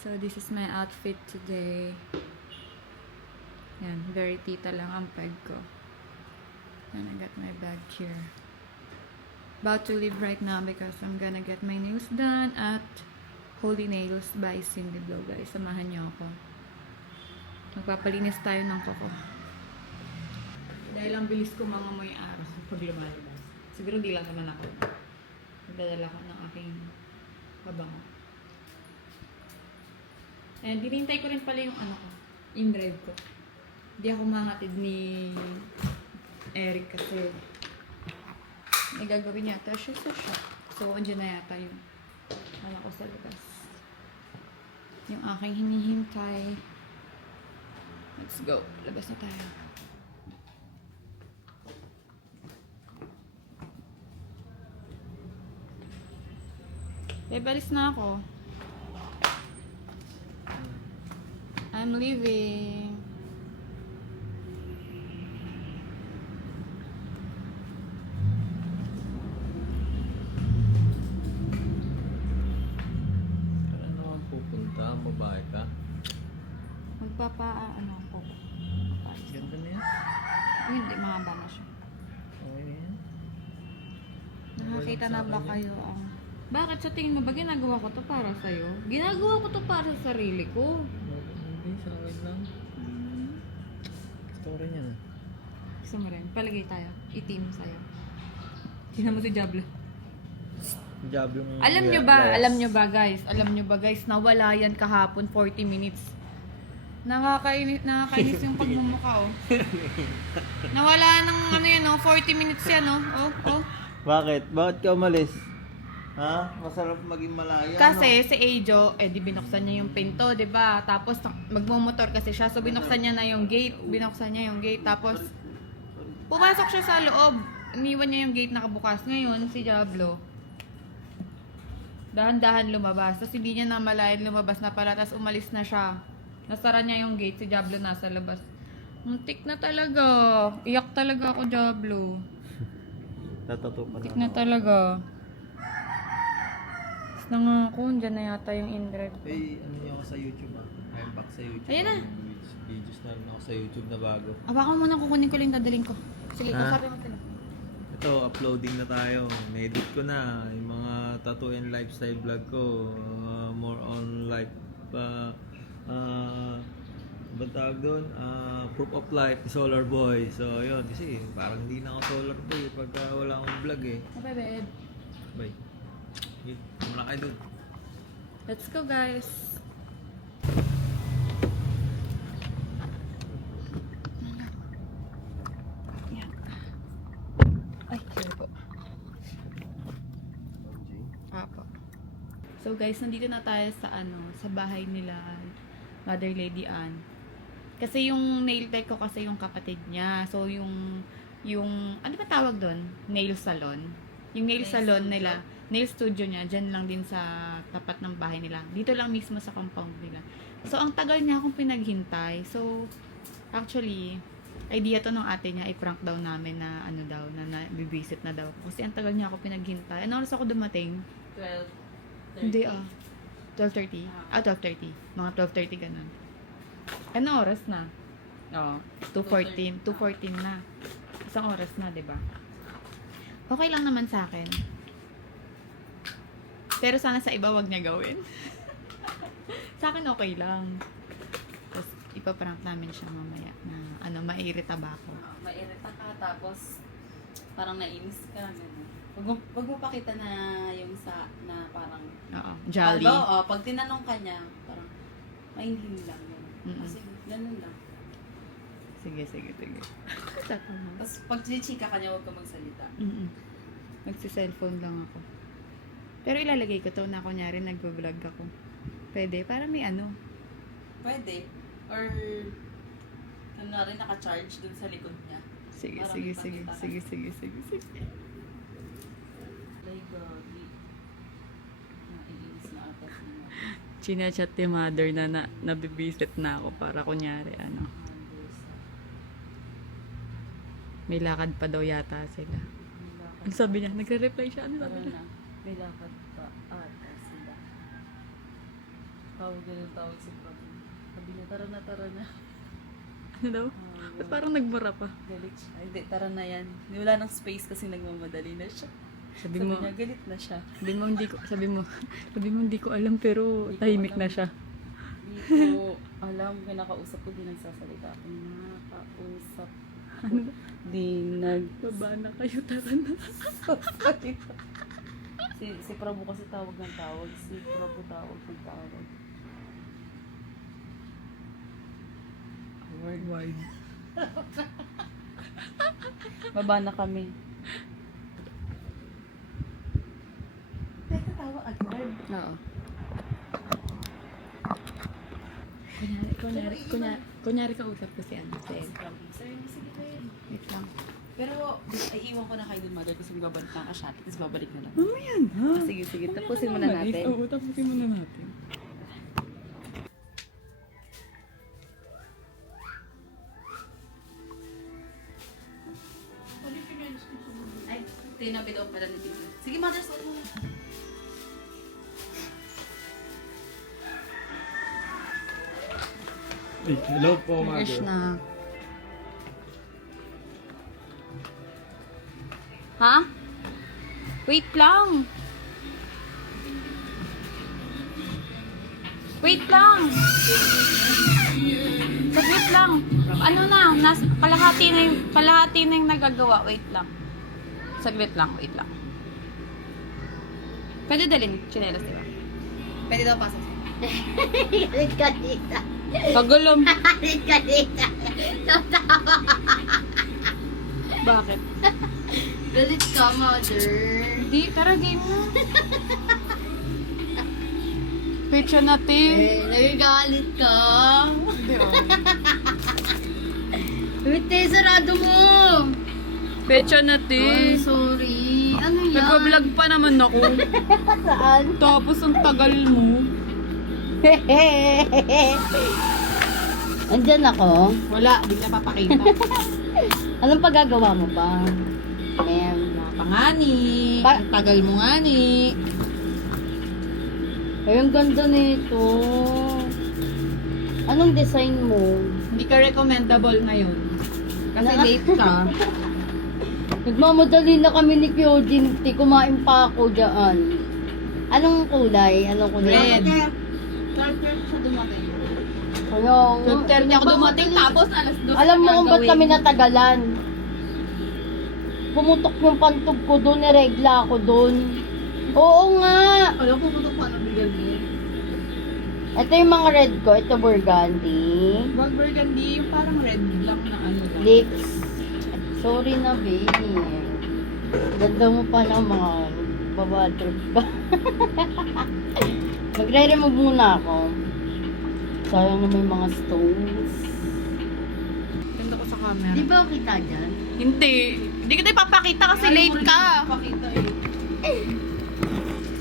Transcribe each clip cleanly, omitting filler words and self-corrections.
So, this is my outfit today. Yan, very tita lang ang peg ko. And I got my bag here. About to leave right now because I'm gonna get my nails done at Holy Nails by Cindy Blow, guys. Samahan niyo ako. Magpapalinis tayo ng kuko. Dahil ang bilis ko mangamoy araw pag lumalabas. Siguro di lang naman ako. Nagdadala ko ng aking pabango. And hinintay ko rin pala yung ano ko, in-drive ko. Hindi ako mahatid ni Eric kasi may gagawin yata siya sa shop. So, andyan na yata yung ano ko sa labas. Yung aking hinihintay. Let's go. Labas na tayo. Balis na ako. I'm leaving. Saan naman pupunta? Babae ka? Ano ako. Ganda na yan. Hindi, mahaba na siya. Okay na yan. Nakakita na ba kayo ang... Bakit sa tingin mo ba ginagawa ko to para sa'yo? Ginagawa ko to para sa sarili ko. Hindi, sa akin lang. Gusto ko rin yan. Gusto mo rin? Palagay tayo. Itim sa'yo. Sino mo si Diablo? Job yung... Alam nyo ba guys, nawala yan kahapon 40 minutes. Nakakainis yung pagmumukha, oh. Nawala ng ano yun, oh, 40 minutes yan, oh. Oh. Bakit? Bakit ka umalis? Ha? Masarap maging malaya, Kasi si Ajo, di binuksan niya yung pinto, di ba? Tapos magmumotor kasi siya, so binuksan niya yung gate, tapos pumasok siya sa loob. Iniwan niya yung gate nakabukas. Ngayon, si Diablo, dahan-dahan lumabas. Tapos hindi niya namalayan lumabas na pala, tapos umalis na siya. Nasara niya yung gate, si Diablo nasa labas. Muntik na talaga. Iyak talaga ako, Diablo. Tatato pa Muntik na talaga. Na nga ako, dyan na yata yung in-drive ko. Ay, ano niyo ako sa YouTube I'm back sa YouTube. Ayan na. Videos na rin ako sa YouTube na bago. Awakan mo na, kukunin ko lang yung dadaling ko. Sige, Ha? kasabi mo sila. Ito, uploading na tayo. Na-edit ko na yung mga tattoo and lifestyle vlog ko. More on life. Ba tawag doon? Proof of life, Solar Boy. So, yun. Kasi parang hindi na ako Solar Boy pagka wala akong vlog eh. Okay, babe. Bye. Muna kayo doon. Let's go, guys. Yan. Ay, sorry po. Apo. So, guys, nandito na tayo sa bahay nila, Mother Lady Ann. Kasi yung nail tech ko kasi yung kapatid niya. So, yung ano ba tawag doon? Nail salon. Yung nail salon nila, nail studio niya, dyan lang din sa tapat ng bahay nila. Dito lang mismo sa compound nila. So, ang tagal niya akong pinaghintay. So, actually, idea to ng ate niya, i-prank daw namin na ano daw, na bibisit na daw. Kasi ang tagal niya ako pinaghintay. Ano oras ako dumating? 12:30. Hindi 12:30? 12:30. Mga 12:30 ganun. Ano oras na? Oo. 2:14. 2:14 na. Isang oras na, di ba? Okay lang naman sa akin. Pero sana sa iba wag niya gawin. Sa akin okay lang. Tapos ipaprank namin siya mamaya na mairita ba ako. Mairita ka, tapos parang nainis ka. Ganun. Wag mo pakita na yung na parang... Oo. Jolly. Pag tinanong ka niya, parang mainhin lang. Mm-mm. Kasi ganun lang. Sige. Tatama. Tapos pag chika ka niya, huwag ka magsalita. Magsi-cellphone lang ako. Pero ilalagay ko to na kunyari nagvo-vlog ako. Pwede? Para may ano. Pwede. Or, kunwari naka-charge dun sa likod niya. Sige. Para may pakita ka. Like, naiinis na ata siya. Chinachat ni mother na nabibisit na ako para kunyari ano. May lakad pa daw yata sila. Ano sabi niya? Nagre-reply siya. Ano sabi niya? May lakad pa ata sila. Tawag si Prof. Sabi niya, tara na. Ano daw? Ba't parang nagbara pa? Galit siya. Ay, hindi, tara na yan. Wala nang space kasi nagmamadali na siya. Sabi Sabi mo, niya, galit na siya. sabi mo hindi ko alam pero Hindi ko tahimik alam. na siya. Hindi ko alam, kinakausap ko, di nagsasalita. Kinakausap ko, di Baba na kayo, tara na. nagsasalita. Si Prabhu kasi tawag ng tawag. Si Prabhu tawag ng tawag. Wide. Baba na kami. Tawa agad. Oo. Kunyari kausap ko si ano, si El. Sige tayo. Wait lang. Pero, ay iwan ko na kayo dun, mother, kasi babalik na ka tapos babalik na lang. Mamaya na. Sige, tapusin muna natin. Oo, tapusin muna natin. Ay, tinapit ako pala ni Tito. Sige, mother, suot mo na. Hello po, Fresh mother. na. Ha? Wait lang. Wait lang. Saglit lang. Ano na, kalahati na yung nagagawa. Wait lang. Saglit lang, wait lang. Pwede dalhin, chinelas, diba? Pwede daw pasok. Galit-galita. Pagulong. Galit-galita. Bakit? Galit ka, mother. Di, tara, game na. Wait siya natin. Nagagalit ka. Hindi, oh. Wait, sarado mo. Pecha Ay, natin. sorry. Ano yan? Nag-vlog pa naman ako. Saan? Tapos ang tagal mo. Andyan ako. Wala, di na papakita. Anong paggagawa mo pa? Ma'am. Pangani. Pa- Ang tagal mo nga ni. Ay, ang ganda nito. Anong design mo? Hindi ka recommendable ngayon. Kasi Na- late ka. Nagmamadali na kami ni Kyojin. Kumain pa ako dyan. Anong kulay? Red. Ano? 12:30 niya ako dumating tapos alas 2. Alam mo kung ba't kami natagalan? Pumutok yung pantog ko doon, niregla ako doon. Oo nga! Alam ko kung paano bigyan mo. Ito yung mga red ko. Ito burgundy. Wag burgundy, yung parang red lang na ano lang. Lips. Sorry na, baby. Ganda mo pa ng mga babadrop ba? Magre-remove muna ako. Sayang na may mga stones. Ganda ko sa camera. Di ba kita dyan? Hindi. Hindi kita ipapakita kasi late ka. Pakita eh.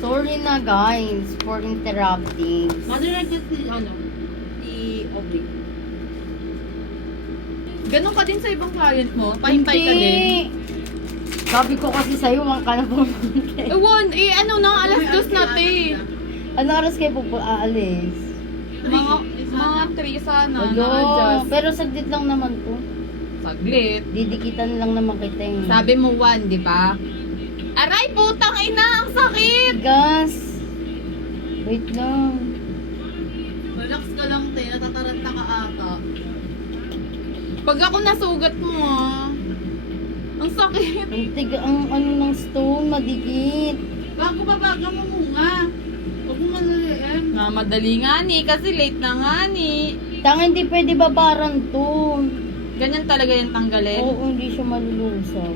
Sorry na guys for interrupting. Mother, nandiyan si, si Obi. Ganon ka din sa ibang client mo? Pahintay ka din? Sabi ko kasi sa'yo, wang ka na pumunta. Ewan, ano na, alas 2 natin. Ano oras kayo aalis? Mga 3 sana, Hello, na-adjust. pero saglit lang naman to. Saglit. Didikitan lang naman kita eh. Sabi mo 1, di ba? Aray, putang ina, ang sakit! Gas. Wait lang. Relax ka lang, te. Natataranta ka ata. Pag ako nasugat mo ang sakit. Ang ano ng stone, madikit. Bago mo muna. Huwag mo manaliin. Nga, madali nga ni, kasi late na nga ni. Tanga, hindi pwede babaran to. Ganyan talaga yung tanggalin. Oo, hindi siya malulusaw.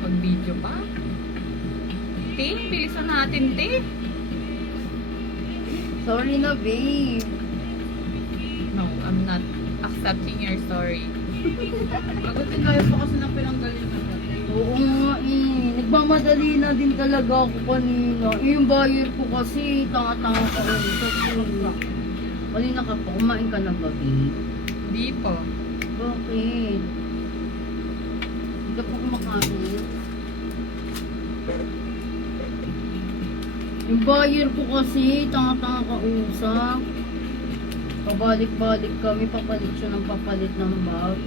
Pag-video pa. Te, bilisan natin, te. Sorry na, babe. No, I'm not accepting your story. Agutin kayo pa kasi ng pinanggalingan natin. Oo nga eh. Nagmamadali na din talaga ako kanina. Eh, yung buyer ko kasi, tanga-tanga ka rin. Kanina ka pa, kumain ka na ba, babe? Hindi po. Bakit? Hindi ka pa kumakain? Yung buyer ko kasi, tanga-tanga kausap. Pabalik-balik kami, papalit siya ng papalit ng bag.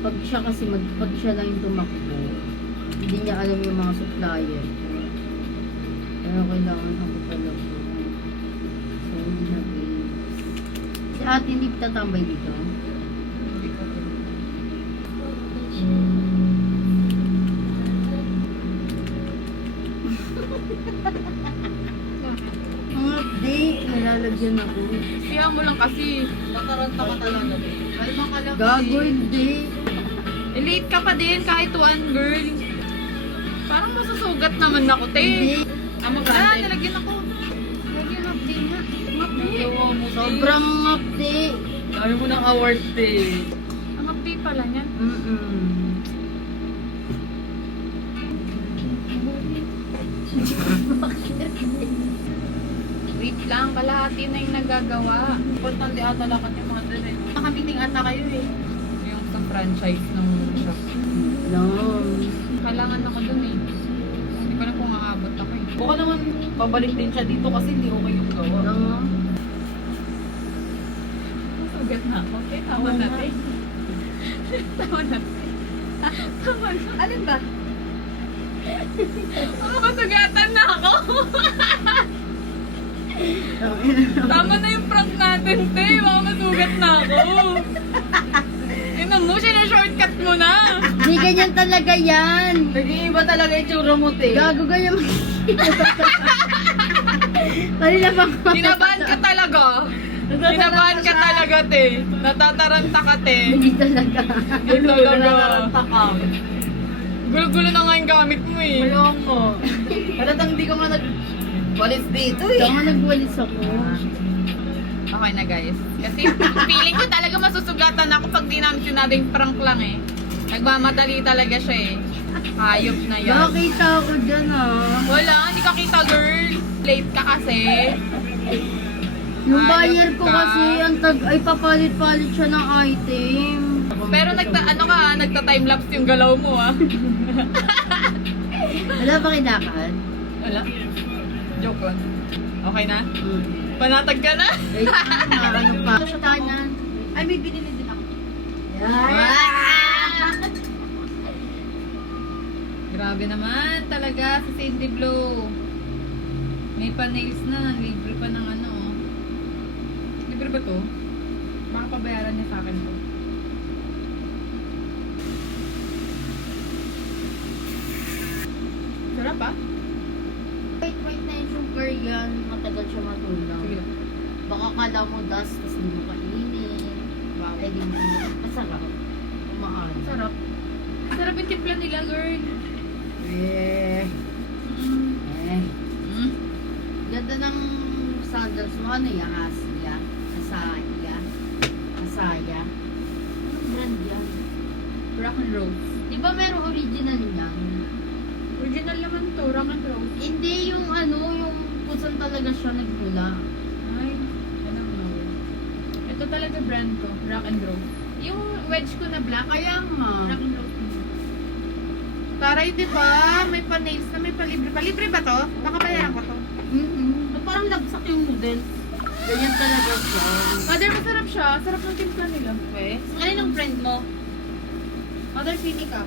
Pag siya kasi, pag siya lang yung tumakbo, hindi niya alam yung mga supplier ko. Pero kailangan ako talaga. So, hindi na Si ate hindi tatambay dito? Mga update, nalalagyan ako. Siya mo lang kasi. Nataranta ka talaga. Kalma ka lang. Gago, hindi. Late ka pa din kahit one girl. Parang masusugat naman ako, te. Hindi. Amo Ah, nalagyan ako. Nalagyan update nga. Update. Sobrang update. Dami mo ng award, eh. Ang update pala niyan. Wait lang, kalahati na yung nagagawa. Importante ata lakad yung mga dun, eh. Nakamiting ata kayo, eh. Yung sa franchise ng shop. Lang. Kailangan ako dun eh. Hindi ko na kung aabot ako eh. Baka naman babalik din siya dito kasi hindi okay yung gawa. Lang. Sugat na ako. Okay, tama Oo na nga. eh. Tama na. Tama na. Alin ba? Oh, masugatan na ako. Tama na yung prank natin, te. Baka masugat na ako. Ino mo, shortcut mo na. Hindi ganyan talaga yan. Nag-iiba talaga yung tsura mo, te. Gago ganyan. Kanina pa ako. Kinabahan ka talaga. Kinabahan ka talaga, te. Natataranta ka, te. Hindi talaga. Ito talaga. Nataranta ka. Gulo-gulo na nga yung gamit mo eh. Kaya mo. Halatang hindi ka nga nag-walis dito, eh. Tama nagwalis ako. Okay na guys. Kasi feeling ko talaga masusugatan ako pag di namin sinabing prank lang eh. Nagmamadali talaga siya eh. Hayop na yan. Nakakita ako dyan ah. Wala, hindi ka kita girl. Late ka kasi. Yung Ayos buyer ko ka. kasi, ay papalit-palit siya ng item. Pero nagta-timelapse yung galaw mo ah. Wala ba kinakad? Wala. Joke on. Okay na? Panatag ka na? Wait, ano pa? Tanan. Ay, may binili din ako. Grabe naman talaga si Cindy Blue. May pa-nails na. Libre pa ng ano. Libre ba to? Baka pabayaran niya sa akin to. Sarap ah. Wait na yung sugar yan. Matagal siya matulaw. Sige lang. Baka kala mo dust, tapos hindi mo kainin. Wow. Pwede mo. Masarap. Umaan. Sarap. Sarap yung timpla nila, girl. Eh. Mm. Ganda ng sandals mo. Ano yan? Asia? Asaya? Asaya? Anong brand yan? Rock and Rose. Di ba meron original yan? Original naman to, Rock and Rose. Hindi yung ano, yung kung saan talaga siya nagmula. Ay, I don't know. Ito talaga brand ko, Rock and Rose. Yung wedge ko na black, Kaya nga. Rock and Rose. Taray, di ba? May pa-nails na, may pa-libre pa. Libre ba to? Baka bayaran ko to. Ba't parang lagsak yung noodles? Ganyan talaga siya. Mother, masarap siya. Sarap ng timpla nila. Okay. Kaninong friend mo? Mother, pili ka.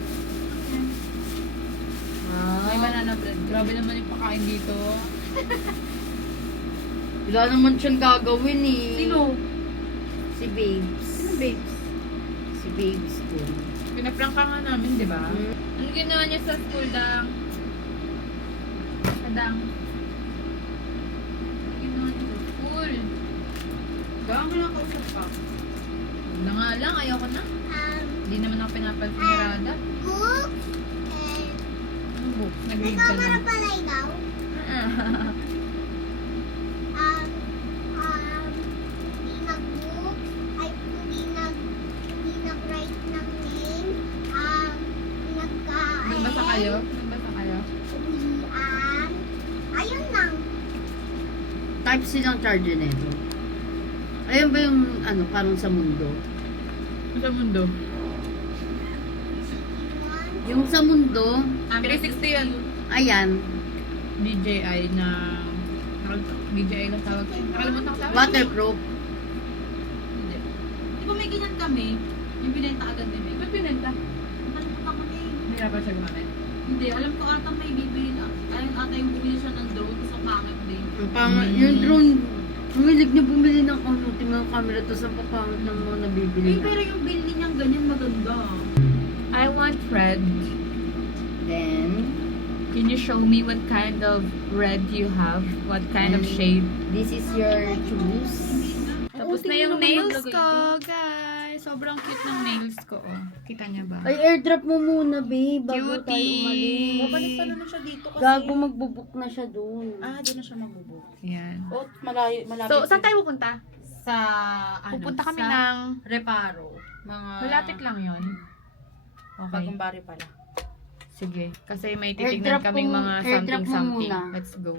May banana bread. Grabe naman yung pakain dito. Wala naman siyang gagawin eh. Sino? Si Babes. Sino, babes? Si Babes ko. Pinaprank ka nga namin, di ba? Ano ginawa niya sa school, Dang? Dang. Ano ginawa niya sa school? Gawang ka lang kausap ka. Huwag na nga lang, ayoko na. Hindi naman ako pinapansin ni Rada. Anong books? Nag-read ka lang. pala ikaw? Hindi nag-book, ay hindi nag-write ng name, Nagbasa kayo? Nagbasa kayo? ayun lang. Type C lang charger nito. Ayun ba yung ano, parang sa mundo? Sa mundo. Yung sa mundo, 360 yun. ayan. DJI na DJI lang tawag. Nakalimutan ko tawag. Waterproof. Hindi. Di ba may ganyan kami? Yung binenta agad ni Meg. Ba't pinenta? Nakalimutan ko na eh. Hindi na ba siya gumamit? Hindi, alam ko ata may bibili na. Ayun ata yung bumili siya ng drone sa pangit din. Ang pangit. Yung drone, humilig na bumili ng ultimate camera to sa papangit ng mga nabibili Eh, na. pero yung bili niyang ganyan maganda. I want red. Then, Can you show me what kind of red you have? What kind of And- shade? this is your shoes. Tapos na tingnan yung naman nails maglagay ko, din. guys. Sobrang cute ng nails ko, oh. Kita niya ba? Ay, airdrop mo muna, babe, bago tayo Cutie. umalis. Babalik pa naman siya dito kasi. Gago, magbubuk na siya doon. Ah, doon na siya magbubuk. Yan. Oh, malayo, malapit. So, saan tayo pupunta? Sa, ano? Pupunta kami sa ng... Reparo. Mga... Malapit lang yon. Okay. Bagong bari pala. Sige. Kasi may titignan Airdrop kaming mo- mga airdrop mo something-something. muna. Let's go.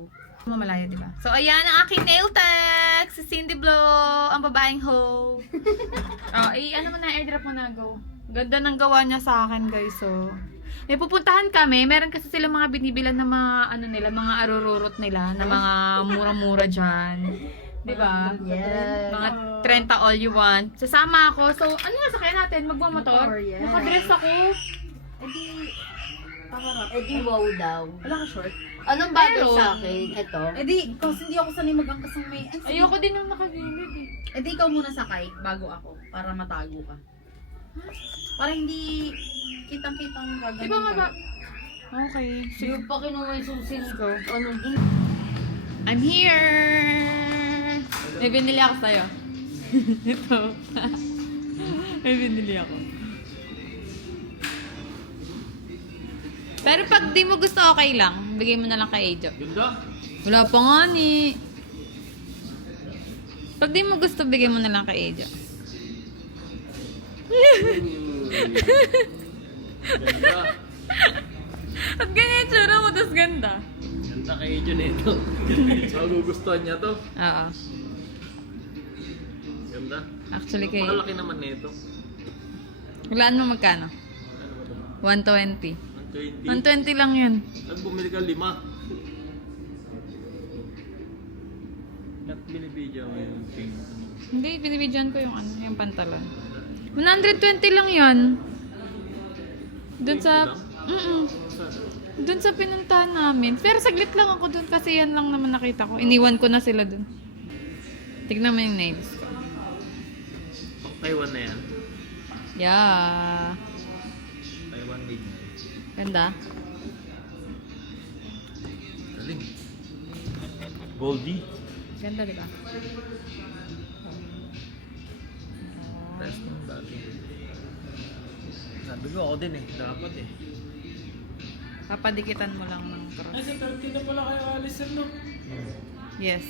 Mamalaya, di ba? So, ayan ang aking nail tech! Si Cindy Blow! Ang babaeng hoe! Ano mo na, airdrop mo na, go. Ganda ng gawa niya sa akin, guys. So, may pupuntahan kami. Meron kasi sila mga binibilan na mga, mga arururot nila, na mga mura-mura dyan. Di ba? Yes. Mga 30 all you want. Sasama ako. So, ano na sakyan natin? Magmamotor? Motor, yes. Nakadress ako. Eh di wow daw. Wala ka short? Anong bagay Meron. sa akin? Ito. Eh di, kasi hindi ako sanay magangkas ng may... Ayoko din yung nakagilid eh. Eh di, ikaw muna sakay bago ako para matago ka. Para hindi kitang-kitang gagawin. Di ba maba... Okay. Sige pa kinuha yung susin ko. Ano dun? I'm here! May binili ako sa'yo. Ito. May binili ako. Pero pag di mo gusto, okay lang. Bigay mo na lang kay Ejo. Ganda. Wala pa nga ni. Pag di mo gusto, bigay mo na lang kay Ejo. Ganda. At ganyan yung tsura mo, tas ganda. Ganda kay John ito. Magugustuhan niya to. Oo. Ganda. Actually, kay... Makalaki naman nito. Hulaan mo magkano? Ano ba ito? 120. 120. 120 lang yun. At bumili ka 5. At binibidyo mo yung pink. Hindi, binibidyan ko yung yung pantalon. 120 lang yan. Doon sa... Doon sa pinuntahan namin. Pero saglit lang ako doon kasi yan lang naman nakita ko. Iniwan ko na sila doon. Tignan mo yung nails ko. Taiwan na yan. Yeah. Taiwan made na. Ganda. Galing. Goldie. Ganda, di ba? Rest ng dati. Sabi ko ako din eh. Dapat eh. Papadikitan mo lang ng cross. Sa 30 na pala kayo alis no? Yes.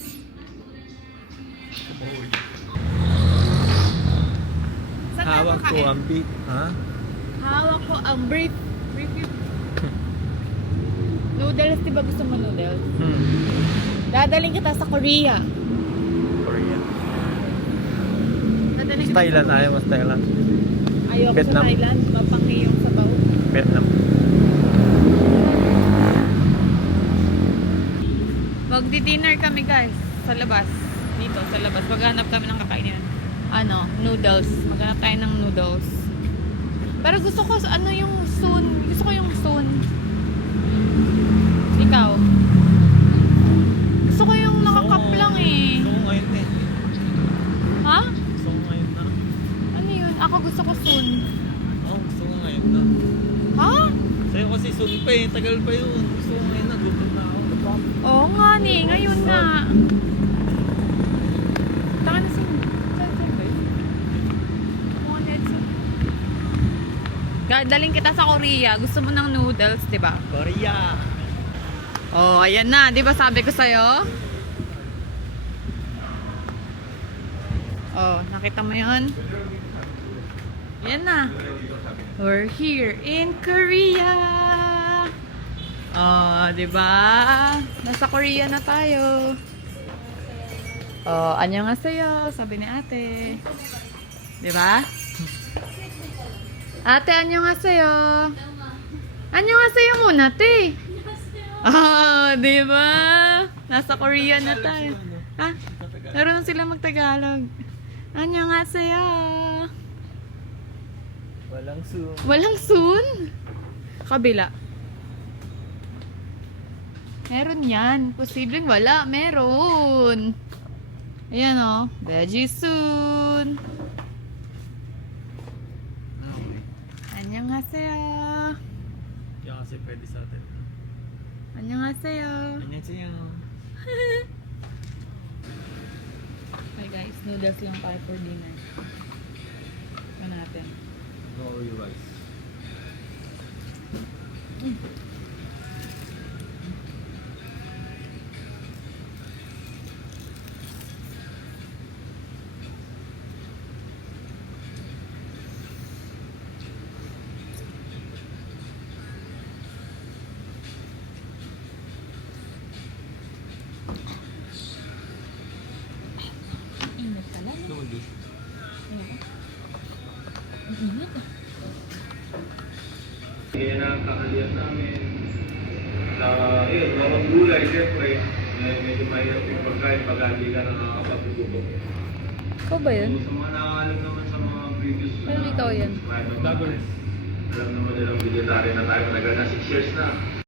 Saan tayo Hawak ko kakain? ang beat. Ha? Hawak ko ang brief. Noodles, di ba gusto mo noodles? Dadaling kita sa Korea. Korea. Dadaling kita Thailand. Ayaw mas Thailand. Ayoko Vietnam. sa Thailand. Mapangi yung sabaw. Vietnam. Magdi-dinner kami guys. Sa labas. Dito, sa labas. Maghanap kami ng kakainin. Noodles. Maghanap tayo ng noodles. Pero gusto ko, yung soon. Gusto ko yung soon. Ikaw? Gusto ko yung nakakap lang eh. Gusto ko ngayon eh. Ha? Gusto ko ngayon na. Ano yun? Ako gusto ko soon. Gusto ko ngayon na. Ha? Sa'yo kasi soon pa eh. Tagal pa yun. Gusto ko ngayon na. Gutom na ako. Oo nga ni. Ngayon nga. Taka na si... Daling kita sa Korea. Gusto mo ng noodles, di ba? Korea. Oh, ayan na. Di ba sabi ko sa'yo? Oh, nakita mo yun? Ayan na. We're here in Korea. Oh, di ba? Nasa Korea na tayo. Oh, annyeonghaseyo, sabi ni ate. Di ba? Ate, annyeonghaseyo. Annyeonghaseyo muna, te. Ah, di ba? Nasa Korea na tayo. Ha? Naroon sila mag-Tagalog. Annyeonghaseyo. Walang Zoom. Walang soon? Kabila. Meron yan. Posibleng wala. Meron. Ayan o. Veggie soon. Okay. Annyeonghaseyo. Yan kasi pwede sa atin. Annyeonghaseyo. Anyan siya. Okay guys, noodles lang tayo for dinner. Ito natin. Nori rice. Init pala. No? Noodles. Ang init. Yan ang kakalian namin. Yun, mga gulay, siyempre, medyo mahirap yung pagkain pag hindi ka nakakapagtututok. Ikaw ba yun? So, sa mga nakakalam naman sa mga previous Ano ikaw yan? subscriber Dagol. alam naman nilang vegetarian na tayo, matagal na 6 years na.